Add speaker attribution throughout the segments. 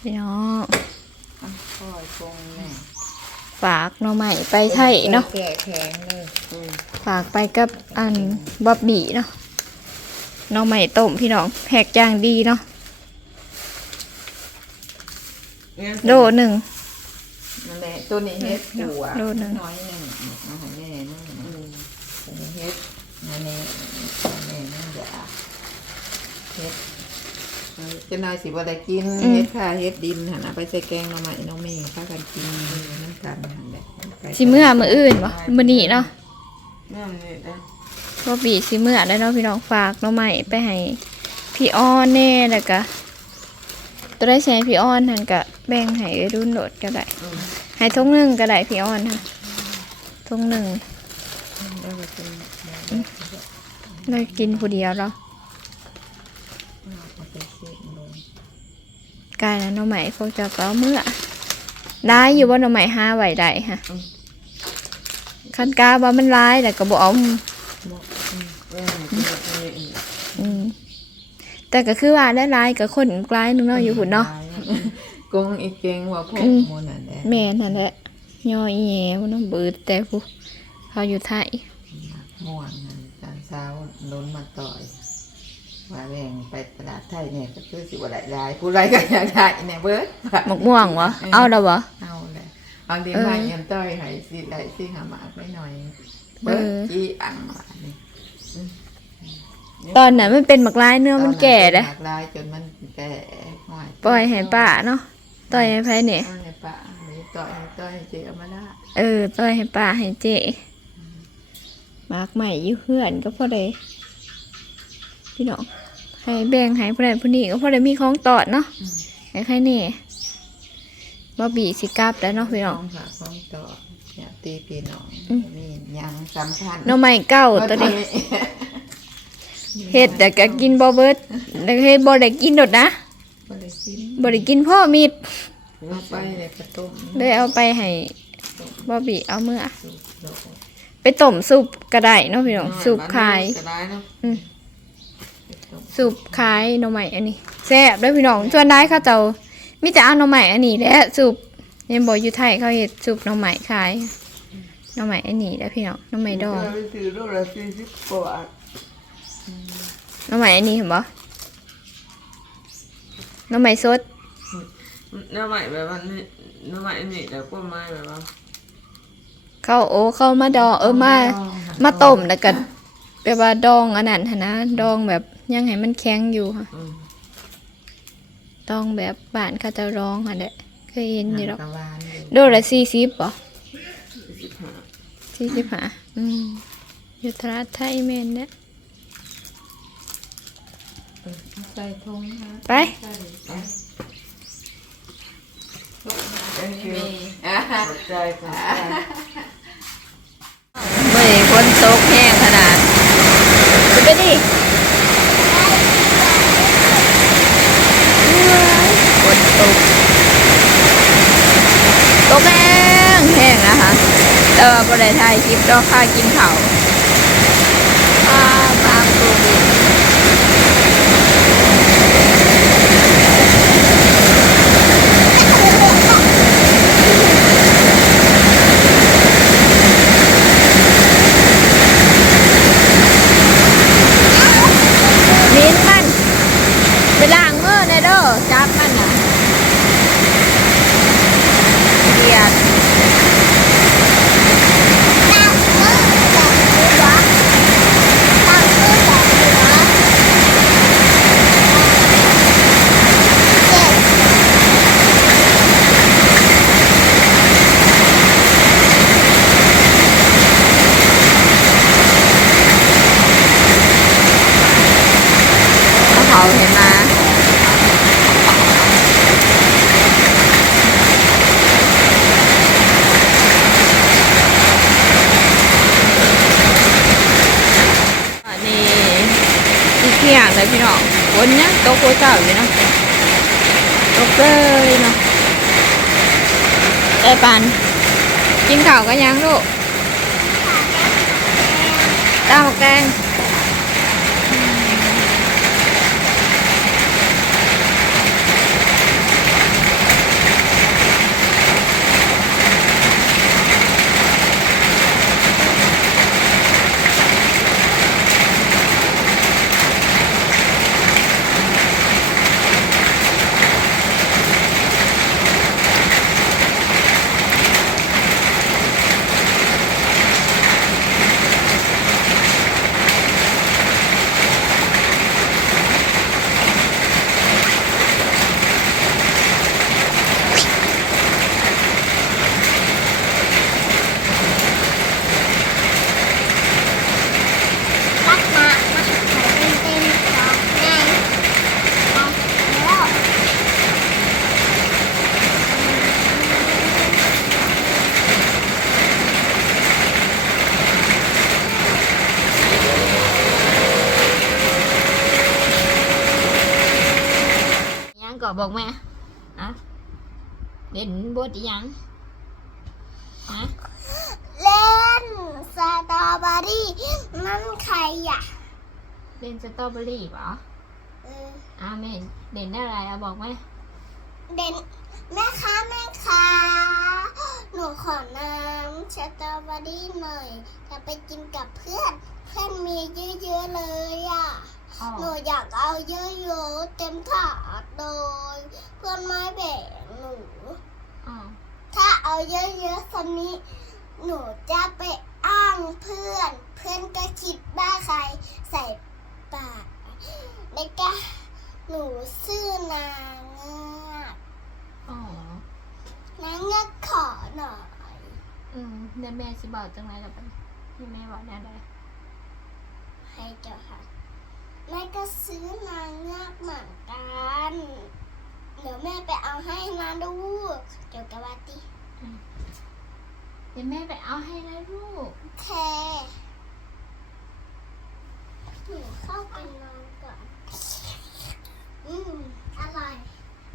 Speaker 1: พี่น้อง
Speaker 2: อะคอยคงแม่
Speaker 1: ฝากหน่อใหม่ไปไทยเนาะ
Speaker 2: แก่แข็งเลยอืม
Speaker 1: ฝากไปกับอันบ๊อบบี้เนาะหน่อใหม่ต้มพี่น้องแหกอย่างดีเนาะโลหนึ่ง
Speaker 2: นั่นแหละตัวนี้เฮ็ดหัว
Speaker 1: โลหนึ่ง
Speaker 2: น้อยหนึ่งเอาให้แม่นึ่งอืมตัวนี้เฮ็ดอันนี้อันนี้นั่นอย่าเฮ็ด เออจะนายสิบ่ได้กินเฮ็ดค่ะเฮ็ดดินหั่นน่ะไปใส่แกงหน่อไม้น้องเมย์พากันกินน้ำกันหั่นแหละไป
Speaker 1: สิเมื่อมืออื่นวะมือนี้เนาะ
Speaker 2: แม่นี่ได้
Speaker 1: บ๊อบบี้สิเมื่อได้วเนาะพี่น้องฝากหน่อใหม่ไปให้พี่อ้อนแน่แล้วก็ตัวได้ใช้พี่อ้อนนั่นก็แบ่งให้รุ่นโหลดก็ได้
Speaker 2: อืม
Speaker 1: ให้ทงหนึ่งก็ได้พี่อ้อนค่ะทงหนึ่ง
Speaker 2: ได้ไปกิน
Speaker 1: เลยกินผู้เดียวแล้ว
Speaker 2: เอาไปเช็ดลง
Speaker 1: กายแล้วหน่อใหม่พวกเจะก็เอาเมื่อร้ายอยู่ว่าหน่อใหม่ห้าไหวได้ค่ะคันกาว่ามันร้ายแต่ก็บอกเอา
Speaker 2: หมกอืมเออนี่นี่นี่
Speaker 1: อืมแต่ก็คือว่าได้ร้ายกับคนร้ายหนึงเนาะอยู่หุ่นเนาะ
Speaker 2: กงอีกเก่งว่าพวก
Speaker 1: อืม
Speaker 2: โมนั่นแหละ
Speaker 1: แม่นั่นแหละย่ออีแหย่มันต้องเบิดแต่ผู้เขาอยู่ไทย
Speaker 2: ม่วงนั่นตอนเช้าล้นมาต่อย ว่าแรงไปตลาดไทยเนี่ยก็คือสิว่าได้ได้ผู้ไรก็อยากได้เนี่ยเบิร์ด
Speaker 1: หมกม่วงวะเอาแล้ววะ
Speaker 2: เอาเลยบางที
Speaker 1: เออ
Speaker 2: มาเงินต้อยให้สิได้สิหาหมากไปหน่อย
Speaker 1: เอ
Speaker 2: เบิร์ด
Speaker 1: อ
Speaker 2: จี้อังมานี่
Speaker 1: ตอนนั้นมันเป็นหมักร้ายเนื้อมันแก่เลย
Speaker 2: หมากลายจนมันแก่ห้อย
Speaker 1: ปล่อยให้ป้าเนาะต่อยให้ไผเนี่ย
Speaker 2: ปล่อยให้ป้าไม่ต่อยให้ต่อยให้เจ๊เอามาได้
Speaker 1: เออปล่อยให้ป้าให้เจ๊มากใหม่อยู่เพื่อนก็พอได้ พี่น้องให้แบ่งให้ผู้ใดผู้นี้ก็พอได้มีของตอดเนาะให้ใครเนี่ยบ่บีสิกลับแล้วเนาะพี่น้อง
Speaker 2: ค่ะของต่ออย่าตีพี่น้อง
Speaker 1: อืม
Speaker 2: นี่ยังสำคัญ
Speaker 1: หน้องใหม่เก่าตัวนี้เฮ็ดแต่ก็กินบ่เบิดแล้วก็เฮ็ดบ่ได้กินดดนะ
Speaker 2: บริสิน
Speaker 1: บ่ได้กินพ่อมีด
Speaker 2: เอาไปเลยกระต้ม
Speaker 1: เลยเอาไปให้บ่บีเอามือ
Speaker 2: สุกดอก
Speaker 1: ไปต้มซุปก็ได้เนาะพี่น้องซุปคาย
Speaker 2: จะได้เนาะ
Speaker 1: อืม สูบขายหน่อใหม่อันนี้แซ่บเด้วยพี่น้องส่วนได้เขาเจ้ามิจะเอาหน่อใหม่อันนี้แหละสูบยังบอกอยู่ไทยเขาเห็ดสูบหน่อใหม่ขายหน่อใหม่อันนี้แล้วพี่น้องหน่อใหม่ดอง
Speaker 2: ไปซื้อลูกละสี่สิบกว่า
Speaker 1: หน่อใหม่อันนี้เห็นบ่หน่อใหม่สด
Speaker 3: น้ำใหม่แบบว่านี่น้ำใหม่นี่แล้วก็ไม้แบบว่า
Speaker 1: เขาโอ้เขามาดองเออมา มาต้มแล้วก็แบบว่าดองอันนั้นหั้นนะดองแบบ ยังให้มันแข็งอยู่ค่ะ
Speaker 3: อืม
Speaker 1: ดองแบบบ้านเขาจะร้องค่ะแหละเคยเห็นอยู่หรอก
Speaker 2: กะวานอยู่
Speaker 1: โดละสี่สิบป่ะ
Speaker 3: สิบห้า
Speaker 1: สี่สิบห้าอืมอยู่ตลาดไทยแม่นเนี่ย
Speaker 2: ใส่ทงนะ
Speaker 1: ไป
Speaker 2: thank you
Speaker 3: หัวใจค่ะ
Speaker 1: เมื่อคนตกแห้งขนาดจะไปดิคนตกตกแห้งแห้งนะคะแต่ว่ายคลิปดอกค่ากินเขาวป้าบางตูดิมิ้นมันไปล้างมือในอยเด้อจับมันน่ะเดียด เอาเขาเห็นมาอันนี้อีกอย่างเลยพี่น้องวันนี้โต๊ะโคเจ้าอยู่เนาะโต๊ะเลยเนาะไอ้ปันกินข้าวกันยังลูกตามหมกแกง บอกแม่อะเล่นบทอีหยังฮะ
Speaker 4: เล่นสตรอเบอรี่นั่นใครอะ
Speaker 1: เล่นสตรอเบอรี่ปะ
Speaker 4: เออ
Speaker 1: อ่าแม่เล่นได้อะไรอะบอกแม่
Speaker 4: เด่นแม่ค้าแม่ค้าหนูขอน้ำสตรอเบอรี่หน่อยจะไปกินกับเพื่อน เพื่อนมีเยอะๆเลยอะ
Speaker 1: อ๋อ
Speaker 4: หนูอยากเอาเยอะๆเต็มถาด เลยเพื่อนไม่แบ่งหนู
Speaker 1: อ๋อ
Speaker 4: ถ้าเอาเยอะๆสันนี้ หนูจะไปอ้างเพื่อน เพื่อนก็คิดว่าใครใส่ปากแล้วก็หนูซื่อนางเงือก
Speaker 1: อ๋อ นา
Speaker 4: งเงือกขอหน่อย
Speaker 1: อืมเดี๋ยวแม่สิบอกจังไรกับให้แม่บอกแน่ได้
Speaker 4: ให้เจ้าค่ะ แม่ก็ซื้อนางเงือกเหมือนกันเดี๋ยวแม่ไปเอาให้นะดูเดี๋ยวกับว่าติ
Speaker 1: เดี๋ยวแม่ไปเอาให้นะลูก
Speaker 4: แคหนูเข้าไปนอนก่อน อืมอร่อย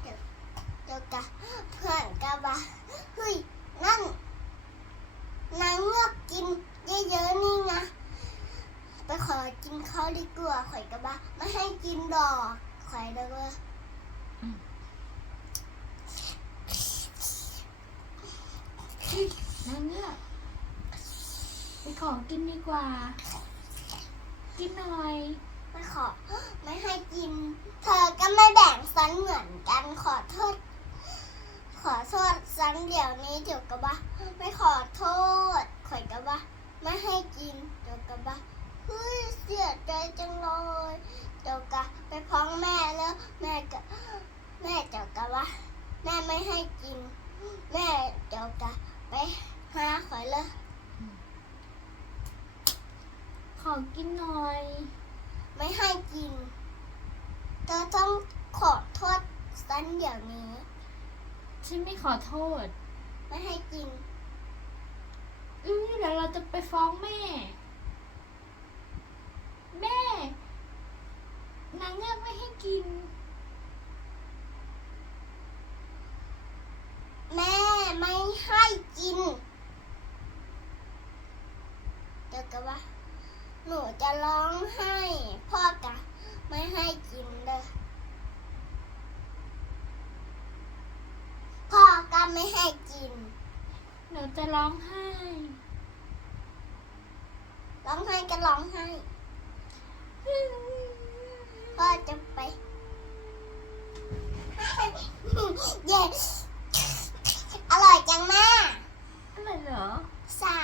Speaker 4: เดี๋ยวเดี๋ยวกับเพื่อนกับว่าเฮ้ย นั่น นางเงือกกินเยอะๆนี่นะ ไปขอกินเขาดีกว่าข่อยกับว่าไม่ให้กินดอกข่อยเลยว่า
Speaker 1: นางเงือกไปขอ กินดีกว่ากินหน่อย
Speaker 4: ไม่ขอ ไม่ให้กิน เธอก็ไม่แบ่งสันเหมือนกันขอโทษ ขอโทษสันเดี๋ยวนี้เดี๋ยวกับว่าไม่ขอโทษข่อยกับว่าไม่ให้กินเดี๋ยวกับว่าเฮ้ยเสียใจจังเลยเดี๋ยวกับไปพ้องแม่แล้วแม่ก็แม่เดี๋ยวกับว่าแม่ไม่ให้กิน แม่เดี๋ยวกับไปหาข่อยเลย
Speaker 1: ขอกินหน่อย
Speaker 4: ไม่ให้กิน เธอต้องขอโทษสันเดี๋ยวนี้
Speaker 1: ฉันไม่ขอโทษ
Speaker 4: ไม่ให้กิน
Speaker 1: อือเดี๋ยวเราจะไปฟ้องแม่ แม่นางเงือกไม่ให้กิน
Speaker 4: แม่ไม่ให้กิน เดี๋ยวกับว่า หนูจะร้องไห้ พ่อกะไม่ให้กินเลยพ่อก็ไม่ ให้กิน
Speaker 1: หนูจะร้องไห้
Speaker 4: ร้องไห้ก็ร้องไห้ พ่อจะไปเย้อร่อยจังแม่
Speaker 1: อะไรเหรอ
Speaker 4: สะ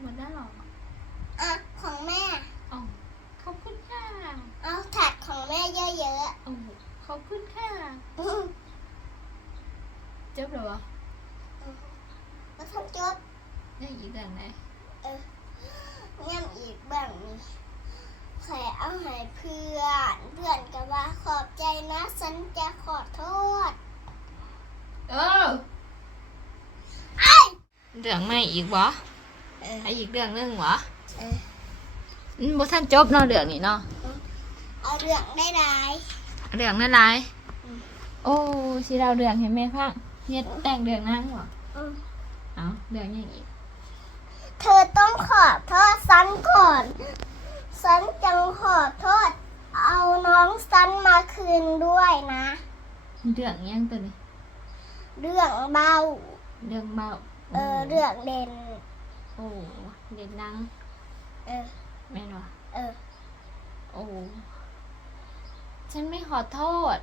Speaker 1: หมดแล้วเหรอ
Speaker 4: อะของแม่
Speaker 1: อ๋อขอบคุณค่ะ
Speaker 4: เอาถัดของแม่เยอะ
Speaker 1: โอ้ขอบคุณค่ะ
Speaker 4: ๆอืม
Speaker 1: จบแล้วเหรอ
Speaker 4: แล้วทำจบ
Speaker 1: ยังอีกเรื่องไหน
Speaker 4: เอองั้นอีกบ้างนี่ใครเอาให้เพื่อน เพื่อนก็ว่าขอบใจนะฉันจะขอโทษ
Speaker 1: เออเรื่องไม่อีกวะ
Speaker 4: เออ
Speaker 1: ไออีกเรื่องหนึงวะ
Speaker 4: เออ
Speaker 1: อืมบ่ท่านจบเนาะเรื่องนี้เนาะ
Speaker 4: เอาเรื่องได้ไร
Speaker 1: เรื่องนั่นไร
Speaker 4: อืม
Speaker 1: โอ้สิเราเรื่องให้แม่ฟัง เฮ็ดแต่งเรื่องนั่งวะ
Speaker 4: อืม
Speaker 1: เอาเรื่องยังอีก
Speaker 4: เธอต้องขอโทษซันก่อนซันจังขอโทษ เอาน้องซันมาคืนด้วยนะ
Speaker 1: เรื่องยังตัวนี้
Speaker 4: เรื่องเบา
Speaker 1: เรื่องเบา
Speaker 4: เออ เรื่องเด่น
Speaker 1: โอ้เด็กนัง
Speaker 4: เออ
Speaker 1: แม่นวะ
Speaker 4: เออ
Speaker 1: โอ้ ฉันไม่ขอโทษ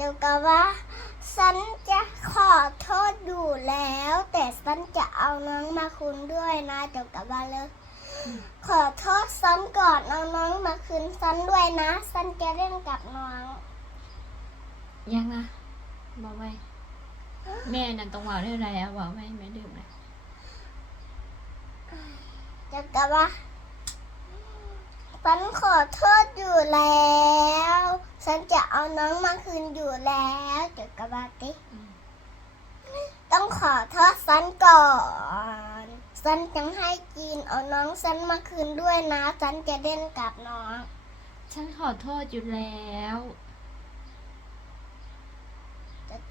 Speaker 4: เดี๋ยวกับว่าฉันจะขอโทษอยู่แล้ว แต่ฉันจะเอาน้องมาคืนด้วยนะเดี๋ยวกับว่าเลยขอโทษฉันก่อนเอาน้องมาคืนฉันด้วยนะฉันจะเล่นกับน้อง
Speaker 1: ยังนะบอกไว้แม่นั่นต้องบอกได้อะไรแล้วบอกไว้แม่ดื่มนะ
Speaker 4: เดี๋ยวกับว่าฉันขอโทษอยู่แล้ว ฉันจะเอาน้องมาคืนอยู่แล้วเดี๋ยวกับว่าติ
Speaker 1: อืม
Speaker 4: ต้องขอโทษฉันก่อนฉันจังให้กินเอาน้องฉันมาคืนด้วยนะฉันจะเล่นกับน้อง
Speaker 1: ฉันขอโทษอยู่แล้ว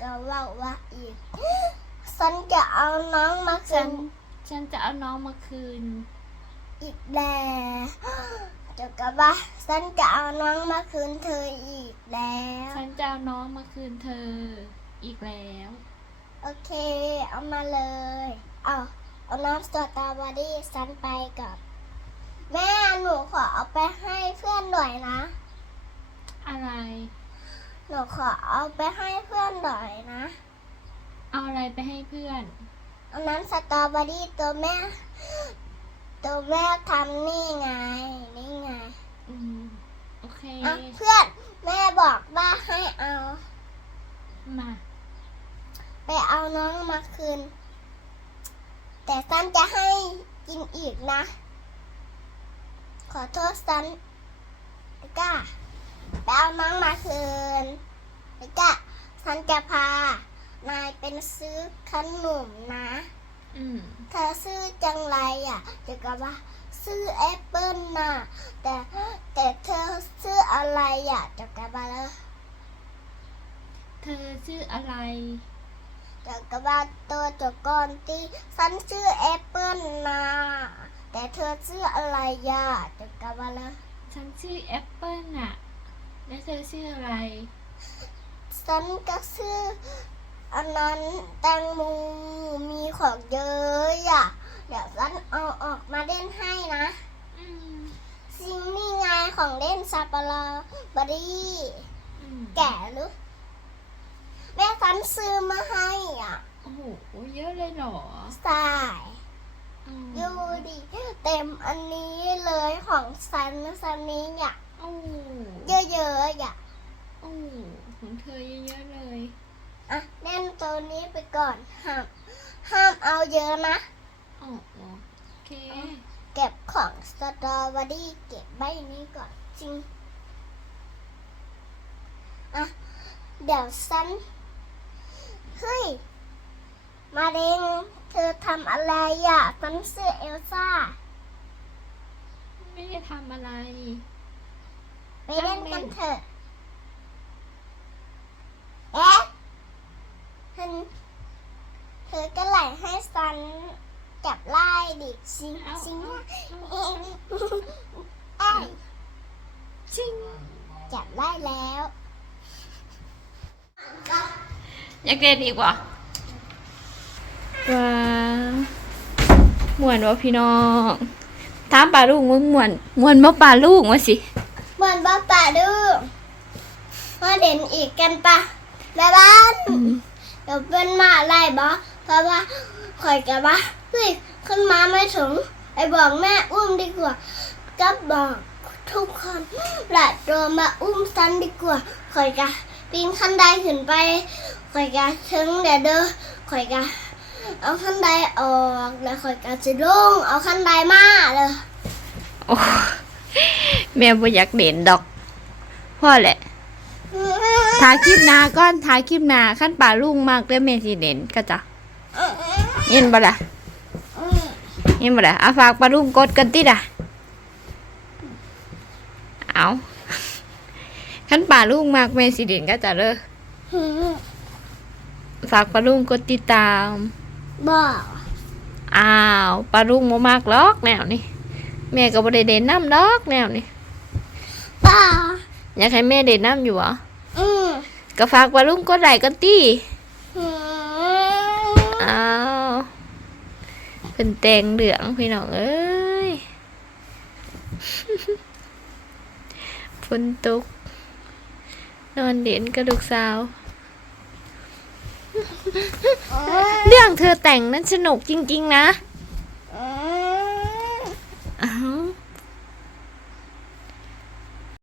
Speaker 4: ก็ว่าว่าอีกฉันจะเอาน้องมาคื
Speaker 1: ฉัน
Speaker 4: น
Speaker 1: ฉันจะเอาน้องมาคืน
Speaker 4: อีกแล้ว เดี๋ยวก็ว่าฉันจะเอาน้องมาคืนเธออีกแล้ว
Speaker 1: ฉันจะเอาน้องมาคืนเธออีกแล้ว
Speaker 4: โอเค เอามาเลย เอาเอาน้ำสตรอเบอรี่ฉันไปกับ แม่หนูขอเอาไปให้เพื่อนหน่อยนะ
Speaker 1: อะไร
Speaker 4: หนูขอเอาไปให้เพื่อนหน่อยนะ
Speaker 1: เอาอะไรไปให้เพื่อน
Speaker 4: เอาน้ำสตรอเบอรี่ตัวแม่ ตัวแม่ทำนี่ไง นี่ไง
Speaker 1: อืมโอเค
Speaker 4: อะเพื่อนแม่บอกว่าให้เอา
Speaker 1: มา
Speaker 4: ไปเอาน้องมาคืน แต่ซันจะให้กินอีกนะ ขอโทษซันแล้วก็ไปเอาน้องมาคืนแล้วก็ซันจะพานายเป็นซื้อขนมนะ
Speaker 1: อืม
Speaker 4: เธอซื้อจังไรอะเดี๋ยวกับว่าซื้อแอปเปิ้ลน่ะแต่แต่เธอซื้ออะไรอะเดี๋ยวกับว่าเลย
Speaker 1: เธอชื่ออะไร
Speaker 4: เดี๋ยวกับว่าตัวตัวก่อนที่ฉันชื่อแอปเปิ้ลนะแต่เธอชื่ออะไรอะเดี๋ยวกับว่าเลย
Speaker 1: ฉันชื่อแอปเปิลน่ะ แล้วเธอชื่ออะไร
Speaker 4: ฉันก็ชื่อ อันนั้นแตงโมมีของเยอะอะ เดี๋ยวฉันเอาออกมาเล่นให้นะ
Speaker 1: อืม
Speaker 4: ซิงนี่ไงของเล่นซาปาลาบารี
Speaker 1: อืม
Speaker 4: แก่หรือแม่ซันซื้อมาให้อะ
Speaker 1: โอ้โห เยอะเลยเหรอ
Speaker 4: ใส่
Speaker 1: อืม
Speaker 4: ดูดิเต็มอันนี้เลยของซันซันนี้อะ
Speaker 1: โอ้
Speaker 4: เยอะๆอะ
Speaker 1: โอ้ของเธอเยอะๆเลย
Speaker 4: อะเล่น ตัวนี้ไปก่อนห้ามห้ามเอาเยอะนะ
Speaker 1: อ๋อโอเค
Speaker 4: เก็บของสตรอเบอรี่เก็บใบนี้ก่อนจริงอะเดี๋ยวซันเฮ้ย มาเร็งเธอทำอะไรอะซันเสื้อเอลซ่า
Speaker 1: ไม่ได้ทำอะไร
Speaker 4: ไปเล่นกันเถอะเอ๊ะ เธอเธอก็ไหลให้ซันจับไล่ดิซิง
Speaker 1: เอา
Speaker 4: ซิง
Speaker 1: เอา
Speaker 4: เอ้ย
Speaker 1: จริง
Speaker 4: จับไล่แล้ว
Speaker 1: อยากเล่นอีกวะว้าหมวนวะพี่น้องถามป่าลูกมึงหมวนหมวนบ่ป่าลูกมาสิ
Speaker 4: เหมือนบ้าป่าดูมาเด่นอีกกันปะแม่บ้าน เดี๋ยวเป็นมาไล่บอเพราะว่าข่อยกับว่าเฮ้ยขึ้นมาไม่ถึงไอ้บอกแม่อุ้มดีกว่าก็บอกทุกคนหลาตัวมาอุ้มซันดีกว่าข่อยกะปีนขั้นไดขึ้นไปข่อยกะถึงเดี๋ยวเด้อข่อยกะเอาขั้นไดออกแล้วข่อยกะจะลงเอาขั้นไดมาเลย
Speaker 1: โอ้แม่บ่อยากเด่นดอกพ่อแหละ ถ่ายคลิปหนาก่อนถ่ายคลิปหนาขั้นป่าลุงมากเด้อแม่สิเด่นก็จะเห็นบ่ล่ะเห็นบ่ล่ะเอาฝากป่าลุงกดกันติด่ะเอาขั้นป่าลุงมากแม่สิเด่นก็จะเด้อฝากป่าลุงกดติดตาม
Speaker 4: บอก
Speaker 1: อ้าวป่าลุงบ่มากหรอกแนวนี้แม่ก็บ่ได้เด่นน้ำดอกแนวนี้
Speaker 4: ป้า
Speaker 1: อยากให้แม่เด่นน้ำอยู่บ่
Speaker 4: อืม
Speaker 1: ก็ฝากป่าลุงกดไลค์กันติ
Speaker 4: อืม
Speaker 1: อ้าวเป็นแตงเหลืองพี่น้องเอ้ยฝนตก นอนเด่นกระดูกสาว เรื่องเธอแต่งนั้นสนุกจริง ๆ นะ
Speaker 4: อืม